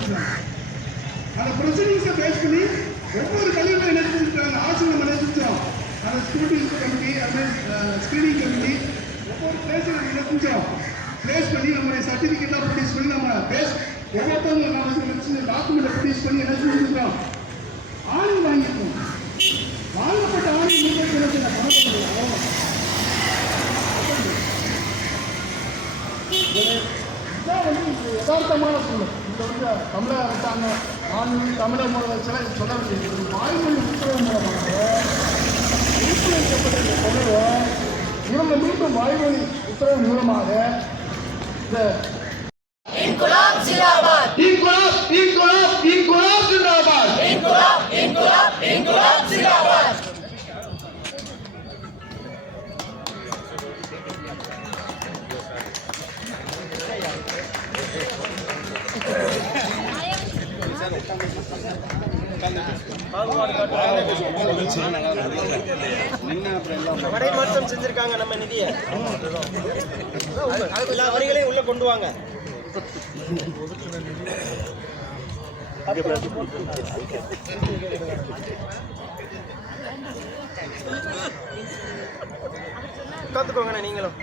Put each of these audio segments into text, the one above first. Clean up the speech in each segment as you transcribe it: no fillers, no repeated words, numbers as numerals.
வச்சுருக்காங்க. அந்த ப்ரொசீடிங்ஸை பேஸ் பண்ணி ஒவ்வொரு கல்வியும் என்ன செஞ்சுருக்காங்க, ஆசிரியர் என்ன செஞ்சோம், அந்த ஸ்கூட்டிங் கமிட்டி, அது ஸ்கிரீனிங் கமிட்டி ஒவ்வொரு பிளேஸும் நம்ம என்ன செஞ்சோம் பிளேஸ் பண்ணி நம்மளுடைய சர்டிஃபிகேட்லாம் ப்ரொடியூஸ் பண்ணி நம்ம பேஸ் ஒவ்வொருத்தவங்க நம்ம டாக்குமெண்ட்டை ப்ரொடியூஸ் பண்ணி என்ன செஞ்சுருக்கோம், ஆணை வாங்கியிருக்கோம். வாங்கப்பட்ட ஆணை நீங்கள் இதான் வந்து யதார்த்தமான சூழ்நிலை. இதில் வந்து தமிழக அரசாங்கம் தமிழக முதலமைச்சரை சொல்ல வேண்டியது வாய்மொழி உத்தரவு மூலமாக உறுப்பியளிக்கப்பட்ட இந்த தொழிலை இவங்க மீண்டும் வாய்மொழி உத்தரவு மூலமாக இந்த இன்குலாப் ஜிந்தாபாத், இன்குலாப் இன்குலாப் இன்குலாப் ஜிந்தாபாத், இன்குலாப் இன்குலாப் இன்குலாப் ஜிந்தாபாத். மறைமாற்றம் செஞ்சிருக்காங்க நம்ம நிதியை. எல்லா வரிகளையும் உள்ள கொண்டு வாங்க. உட்காந்துக்கோங்க நீங்களும்.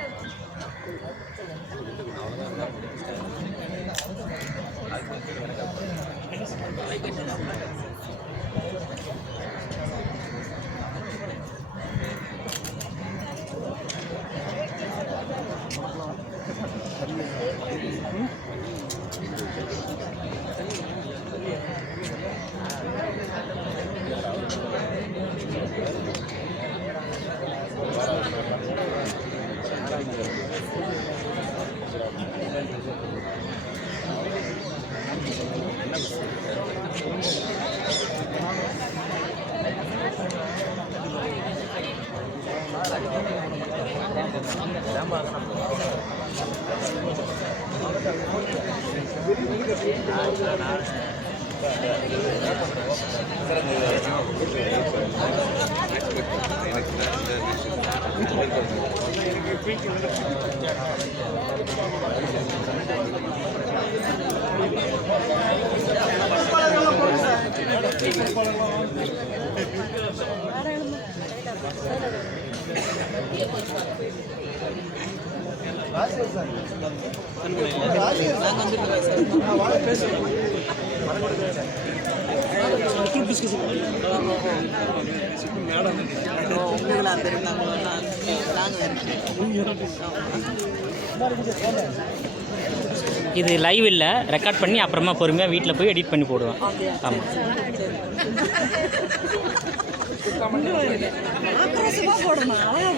இது லைவ் இல்லை, ரெக்கார்ட் பண்ணி அப்புறமா பொறுமையாக வீட்டில் போய் எடிட் பண்ணி போடுவேன். ஆமாம்,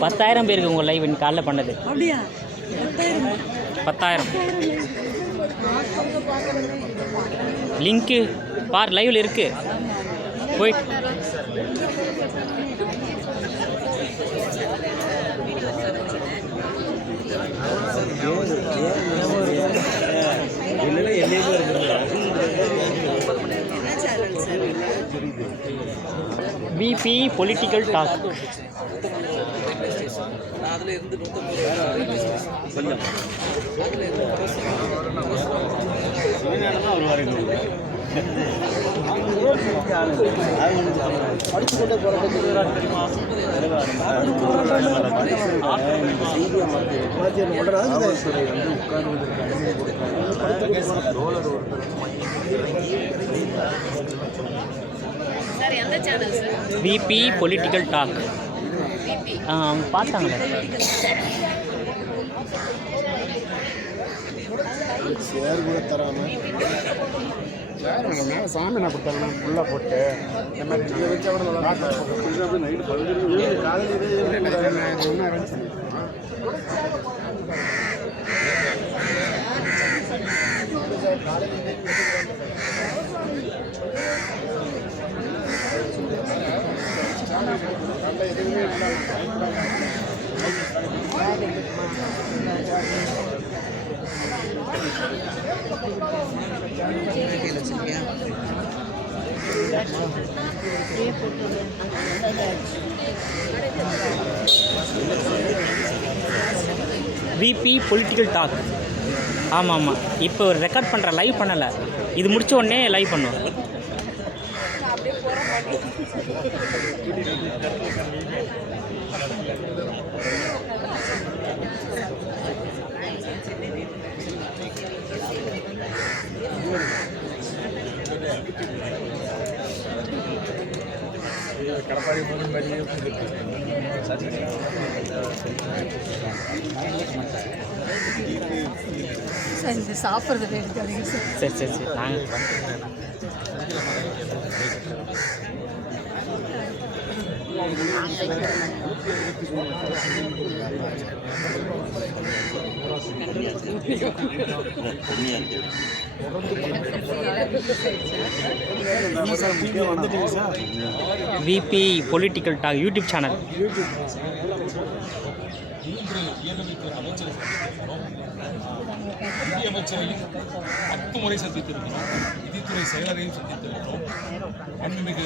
10,000 பேருக்கு உங்கள் லைவ் இன்னைக்கு காலைல பண்ணது. 10,000 லிங்க்கு பார், லைவில் இருக்குது. போயிட்டு பிபி பொலிட்டிக்கல் டாக். படிச்சுக்கொண்டே பிபி பொலிட்டிக்கல் டாக் பார்த்தாங்களே. சேர் கூட தராமல் சேர் மேலே சாமி என்ன கொடுத்தாங்கன்னா ஃபுல்லாக போட்டு இந்த மாதிரி இதை வச்சு அவ்வளோ நைட்டு 11 காலையில் ஒன்றா அரேஞ்ச் பண்ணி நல்ல எதுவுமே VP Political Talk. ஆமாம் ஆமாம். இப்போ ரெக்கார்ட் பண்ணுற, லைவ் பண்ணலை. இது முடிச்ச உடனே லைவ் பண்ணுவோம். சார் இந்த சாப்பிட்றது எடுக்காதீங்க சார். சரி சரி சரி நாங்கள் VP political talk YouTube channel. நிதியமைச்சரையும் 10 முறை சந்தித்திருக்கிறோம். நிதித்துறை செயலரையும் சந்தித்திருக்கிறோம். மாண்புமிகு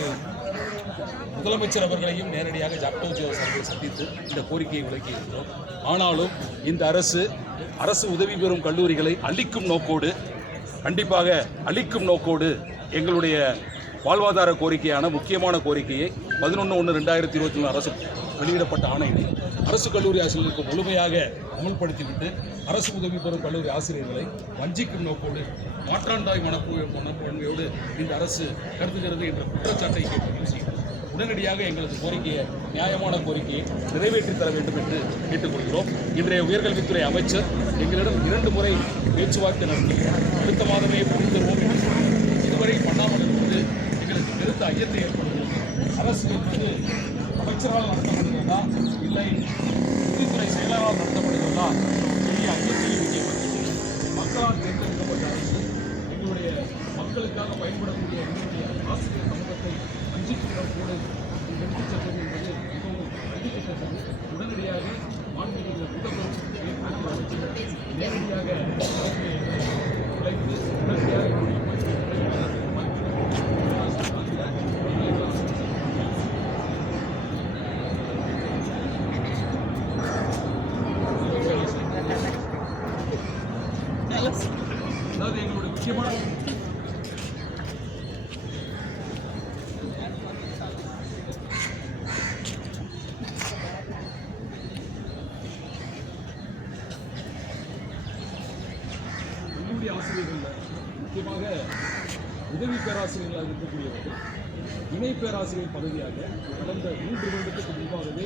முதலமைச்சர் அவர்களையும் நேரடியாக ஜாக்டோஜி அவர்களை சந்தித்து இந்த கோரிக்கையை விளக்கியிருக்கிறோம். ஆனாலும் இந்த அரசு உதவி பெறும் கல்லூரிகளை அழிக்கும் நோக்கோடு, கண்டிப்பாக அழிக்கும் நோக்கோடு எங்களுடைய வாழ்வாதார கோரிக்கையான முக்கியமான கோரிக்கையை 11/1/2024 அரசு வெளியிடப்பட்ட ஆணையை அரசு கல்லூரி ஆசிரியர்களுக்கு முழுமையாக அமல்படுத்திவிட்டு அரசு உதவி பெறும் கல்லூரி ஆசிரியர்களை வஞ்சிக்கும் நோக்கோடு மாற்றாந்தாய் மனப்பான்மையோடு இந்த அரசு கருதுகிறது என்ற குற்றச்சாட்டை கேட்கிறோம். உடனடியாக எங்களது கோரிக்கையை, நியாயமான கோரிக்கையை நிறைவேற்றி தர வேண்டும் என்று கேட்டுக்கொள்கிறோம். இன்றைய உயர்கல்வித்துறை அமைச்சர் எங்களிடம் 2 முறை பேச்சுவார்த்தை நடத்தி அடுத்த மாதமே புரிந்துருவோம் என்று சொன்னார். இதுவரை பண்ணாமல் இருப்பது எங்களுக்கு பெருத்த ஐயத்தை ஏற்படுகிறது. அரசு என்பது அமைச்சரால் நடத்தப்படுகிறதா இல்லை நிதித்துறை செயலரால் நடத்தப்படுகிறதா பெரிய ஐயத்தையும் முக்கியப்படுகிறது. மக்களால் தேர்ந்தெடுக்கப்பட்ட அரசு எங்களுடைய மக்களுக்காக பயன்படக்கூடிய எங்களுடைய ஆசிரியர் சமூகத்தை வஞ்சிக்கிற கூட எடுத்துச் செல்வது என்பது மிகவும் கண்டிக்கத்தக்கது. உடனடியாக மாண்புமிகு முதல்வர் அமைச்சர் நேரடியாக உழைத்து உடனடியாக அதாவது எங்களுடைய முக்கியமான கல்லூரி ஆசிரியர்கள், முக்கியமாக உதவி பேராசிரியர்களாக இருக்கக்கூடியவர்கள் இணை பேராசிரியர் பதவியாக கடந்த 3 வருடத்துக்கு முன்பாகவே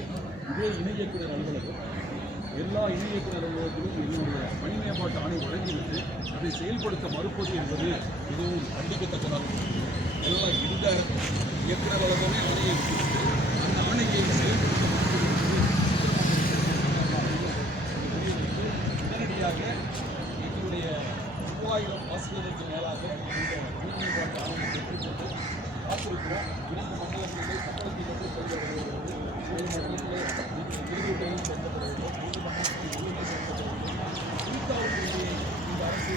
இதே இணை இயக்குனர் அலுவலகம் எல்லா இணை இயக்குனர் அலுவலகத்திலும் எங்களுடைய பணி மேம்பாட்டு ஆணை வழங்கிவிட்டு அதை செயல்படுத்த மறுப்பது என்பது மிகவும் கண்டிக்கத்தக்கதாகும். எல்லாம் இந்த இயக்குனர் அலுவலகமே ஆணையை விட்டு அந்த ஆணையை செயல்படுத்த உடனடியாக எங்களுடைய 3000 ஆசிரியர்களுக்கு மேலாக இந்த பணி மேம்பாட்டு ஆணையை பெற்றுக்கொண்டு காத்திருக்கிறோம். 2 மண்டலங்களிலே சட்டத்திலிருந்து செயல்பட வருகிறது. 1 மண்டலத்திலே நீதித்துறையும் செயல்பட வேண்டும். 3 மண்டலத்தில் உள்ளே செயல்பட வேண்டும். இந்த அரசு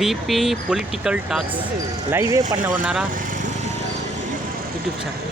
விபி பொலிட்டிக்கல் டாக்ஸ் லைவே பண்ண 1 hour யூடியூப் சேனல்.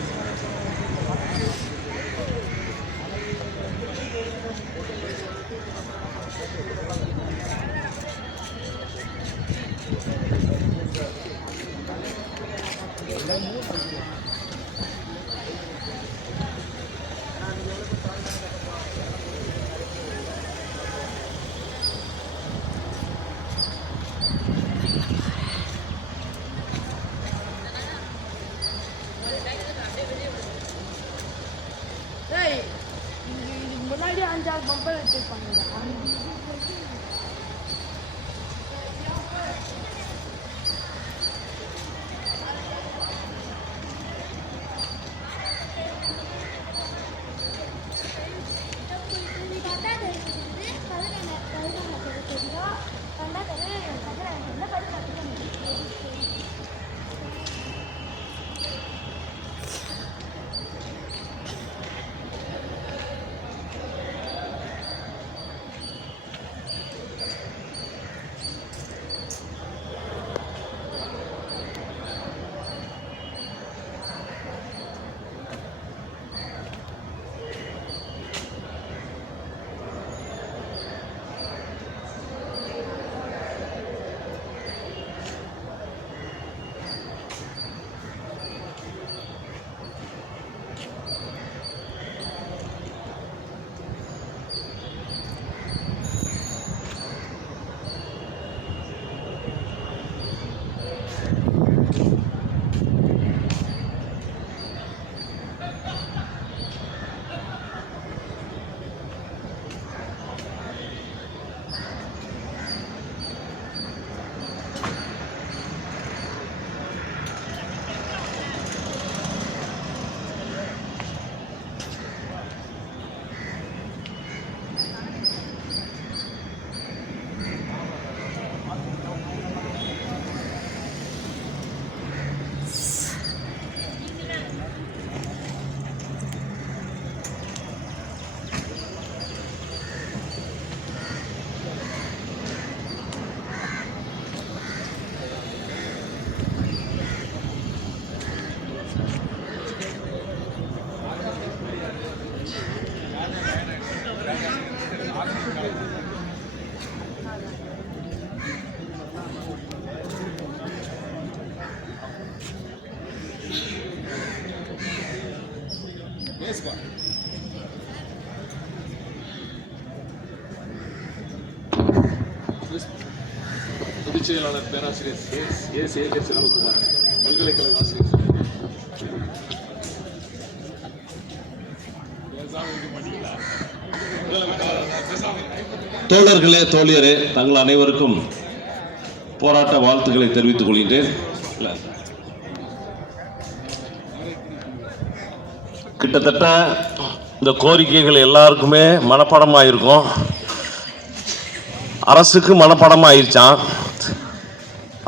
காங்கிரஸ் பொதுச் செயலாளர் பேராசிரியர் ஏ செல்வகுமார், பல்கலைக்கழக ஆசிரியர். தோழர்களே, தோழியரே, தங்கள் அனைவருக்கும் போராட்ட வாழ்த்துக்களை தெரிவித்துக் கொள்கின்றேன். கிட்டத்தட்ட இந்த கோரிக்கைகள் எல்லாருக்குமே மனப்பாடமாக இருக்கும். அரசுக்கு மனப்பாடம் ஆயிடுச்சான்,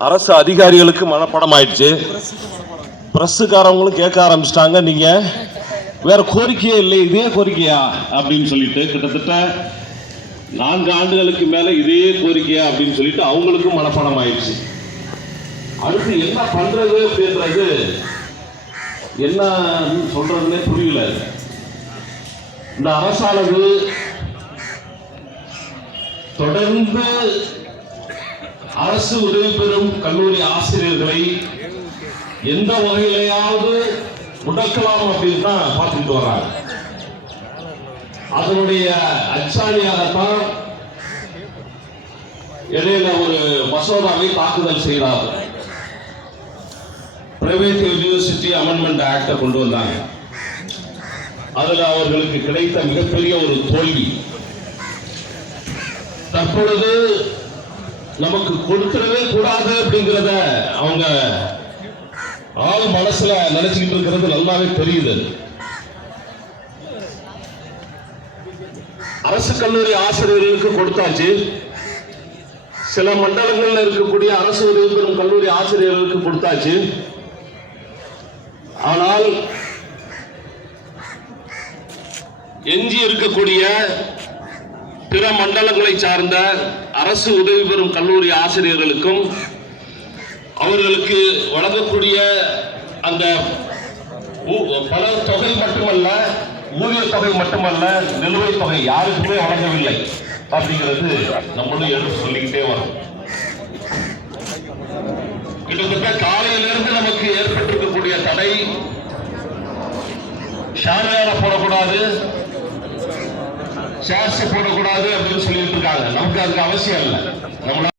அரசு அதிகாரிகளுக்கு மனப்பாடம் ஆயிடுச்சு, பிரஸ்ஸுக்காரவங்களும் கேட்க ஆரம்பிச்சிட்டாங்க. நீங்க வேற கோரிக்கையே இல்லை, இதே கோரிக்கையா அப்படின்னு சொல்லிட்டு கிட்டத்தட்ட 4 ஆண்டுகளுக்கு மேல இதே கோரிக்கையா அப்படின்னு சொல்லிட்டு அவங்களுக்கும் மனப்பாடம் ஆயிடுச்சு. அடுத்து என்ன பண்றது அப்படின்றது என்ன சொல்றதுன்னே புரியல. இந்த அரசானது தொடர்ந்து அரசு உதவி பெறும் கல்லூரி ஆசிரியர்களை எந்த வகையிலையாவது முடக்கலாம் அப்படின்னு தான் பார்த்துட்டு வர்றாங்க. அதனுடைய அச்சாணியாகத்தான் இடையில ஒரு மசோதாவை தாக்குதல் செய்கிறார். பிரைவேட் யூனிவர்சிட்டி அமெண்ட்மெண்ட் ஆக்டை கொண்டு வந்தாங்க. அதுல அவர்களுக்கு கிடைத்த மிகப்பெரிய ஒரு தோல்வி. தற்பொழுது நமக்கு கொடுக்கவே கூடாது அப்படிங்கிறத அவங்க ஆள் மனசுல நினைச்சுக்கிட்டு இருக்கிறது நல்லாவே தெரியுது. அரசு கல்லூரி ஆசிரியர்களுக்கு கொடுத்தாச்சு, சில மண்டலங்களில் இருக்கக்கூடிய அரசு உதவி பெறும் கல்லூரி ஆசிரியர்களுக்கு கொடுத்தாச்சு. ஆனால் எஞ்சி இருக்கக்கூடிய பிற மண்டலங்களை சார்ந்த அரசு உதவி பெறும் கல்லூரி ஆசிரியர்களுக்கும் அவர்களுக்கு வழங்கக்கூடிய அந்த பல தொகை மட்டுமல்ல, ஊதிய தொகை மட்டுமல்ல, நிலுவைத் தொகை யாருக்குமே வழங்கவில்லை அப்படிங்கிறது நம்மளும் எடுத்து சொல்லிக்கிட்டே வரும். கிட்டத்தட்ட காலையிலிருந்து நமக்கு ஏற்பட்டிருக்கக்கூடிய தடை, ஷாமியானா போடக்கூடாது, ஷேர்ஸ் போடக்கூடாது அப்படின்னு சொல்லிட்டு இருக்காங்க. நமக்கு அதுக்கு அவசியம் இல்லை. நம்மளால